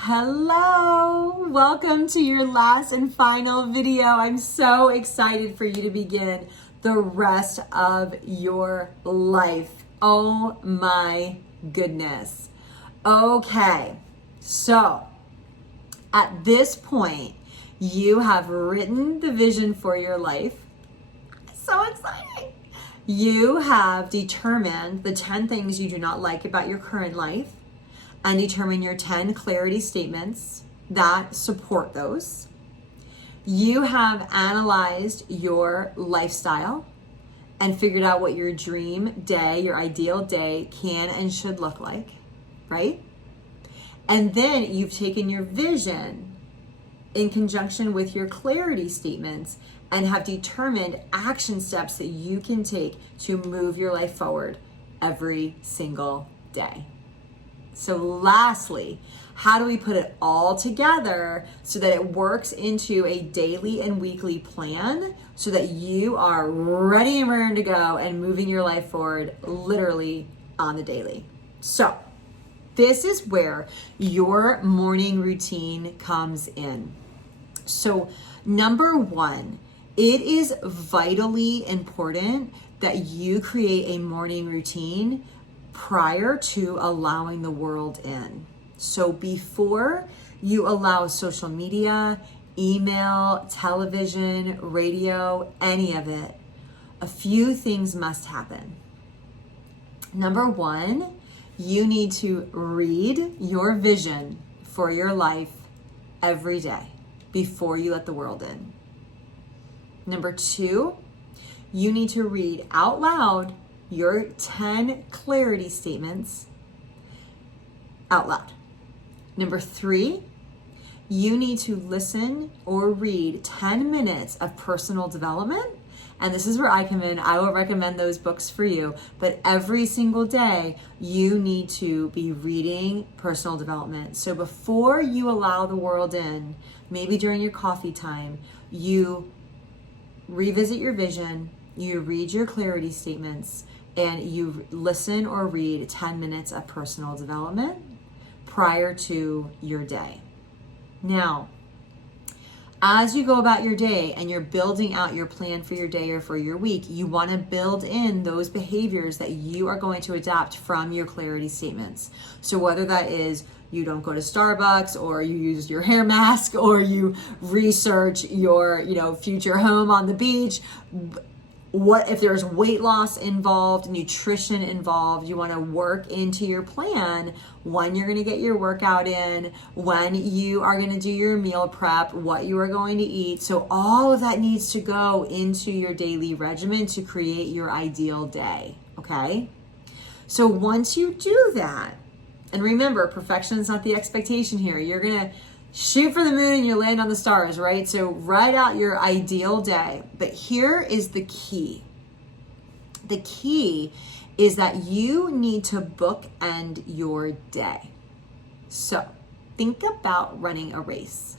Hello, welcome to your last and final video. I'm so excited for you to begin the rest of your life. Oh my goodness. Okay, so at this point, you have written the vision for your life. So exciting. You have determined the 10 things you do not like about your current life and determine your 10 clarity statements that support those. You have analyzed your lifestyle and figured out what your dream day, your ideal day can and should look like, right? And then you've taken your vision in conjunction with your clarity statements and have determined action steps that you can take to move your life forward every single day. So lastly, how do we put it all together so that it works into a daily and weekly plan so that you are ready and raring to go and moving your life forward literally on the daily? So this is where your morning routine comes in. So number one, it is vitally important that you create a morning routine prior to allowing the world in. So before you allow social media, email, television, radio, any of it, a few things must happen. Number one, you need to read your vision for your life every day before you let the world in. Number two, you need to read out loud your 10 clarity statements out loud. Number three, you need to listen or read 10 minutes of personal development. And this is where I come in. I will recommend those books for you. But every single day, you need to be reading personal development. So before you allow the world in, maybe during your coffee time, you revisit your vision, you read your clarity statements, and you listen or read 10 minutes of personal development prior to your day. Now, as you go about your day and you're building out your plan for your day or for your week, you want to build in those behaviors that you are going to adopt from your clarity statements. So whether that is you don't go to Starbucks, or you use your hair mask, or you research your, future home on the beach, what if there's weight loss involved, nutrition involved, you want to work into your plan when you're going to get your workout in, when you are going to do your meal prep, what you are going to eat. So all of that needs to go into your daily regimen to create your ideal day, okay? So once you do that, and remember, perfection is not the expectation here. You're going to shoot for the moon and you land on the stars, right? So write out your ideal day. But here is the key. The key is that you need to bookend your day. So think about running a race.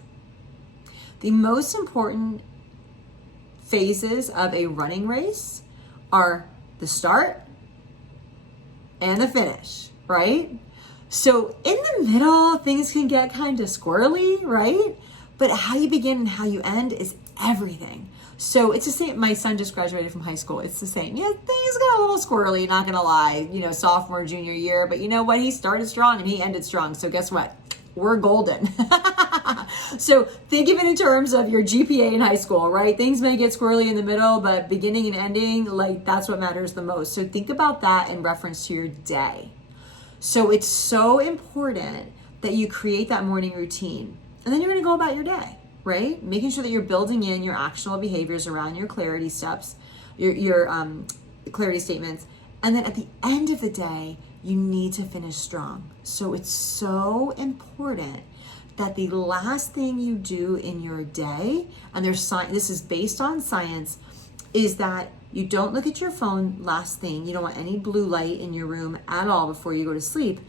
The most important phases of a running race are the start and the finish, right? So in the middle, things can get kind of squirrely, right? But how you begin and how you end is everything. So it's the same. My son just graduated from high school. It's the same. Yeah, things got a little squirrely, not gonna lie, sophomore, junior year. But you know what? He started strong and he ended strong. So guess what? We're golden. So think of it in terms of your GPA in high school, right? Things may get squirrely in the middle, but beginning and ending, that's what matters the most. So think about that in reference to your day. So it's so important that you create that morning routine, and then you're going to go about your day, right? Making sure that you're building in your actionable behaviors around your clarity steps, your clarity statements. And then at the end of the day, you need to finish strong. So it's so important that the last thing you do in your day, and this is based on science, is that you don't look at your phone last thing. You don't want any blue light in your room at all before you go to sleep.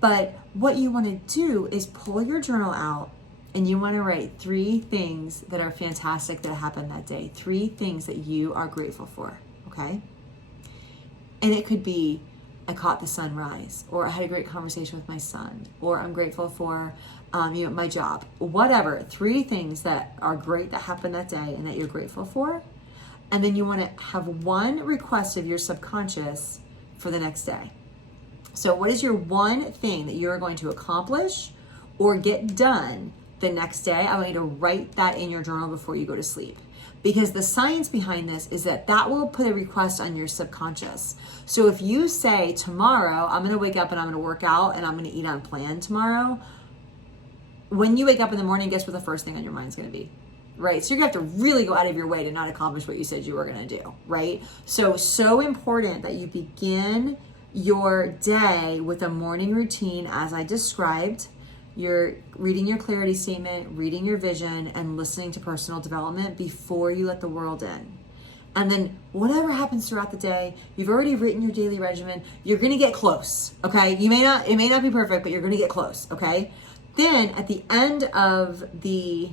But what you want to do is pull your journal out and you want to write 3 things that are fantastic that happened that day. 3 things that you are grateful for, okay? And it could be I caught the sunrise, or I had a great conversation with my son, or I'm grateful for my job, whatever. 3 things that are great that happened that day and that you're grateful for. And then you want to have 1 request of your subconscious for the next day. So what is your 1 thing that you're going to accomplish or get done the next day? I want you to write that in your journal before you go to sleep. Because the science behind this is that will put a request on your subconscious. So if you say, tomorrow, I'm going to wake up and I'm going to work out and I'm going to eat on plan tomorrow, when you wake up in the morning, guess what the first thing on your mind is going to be? Right? So you're going to have to really go out of your way to not accomplish what you said you were going to do, right? So important that you begin your day with a morning routine as I described. You're reading your clarity statement, reading your vision, and listening to personal development before you let the world in. And then whatever happens throughout the day, you've already written your daily regimen. You're going to get close, okay? It may not be perfect, but you're going to get close, okay? Then at the end of the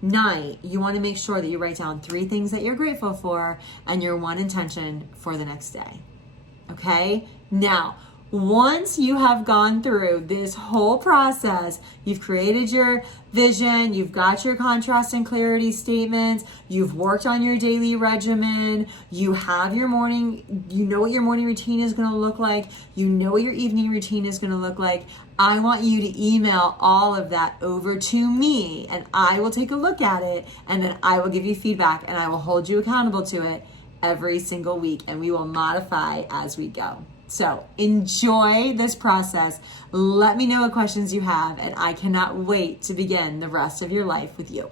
night, you want to make sure that you write down 3 things that you're grateful for and your 1 intention for the next day, okay? Now, once you have gone through this whole process, you've created your vision, you've got your contrast and clarity statements, you've worked on your daily regimen, you have your morning, you know what your morning routine is going to look like, you know what your evening routine is going to look like. I want you to email all of that over to me, and I will take a look at it, and then I will give you feedback, and I will hold you accountable to it every single week, and we will modify as we go. So enjoy this process. Let me know what questions you have, and I cannot wait to begin the rest of your life with you.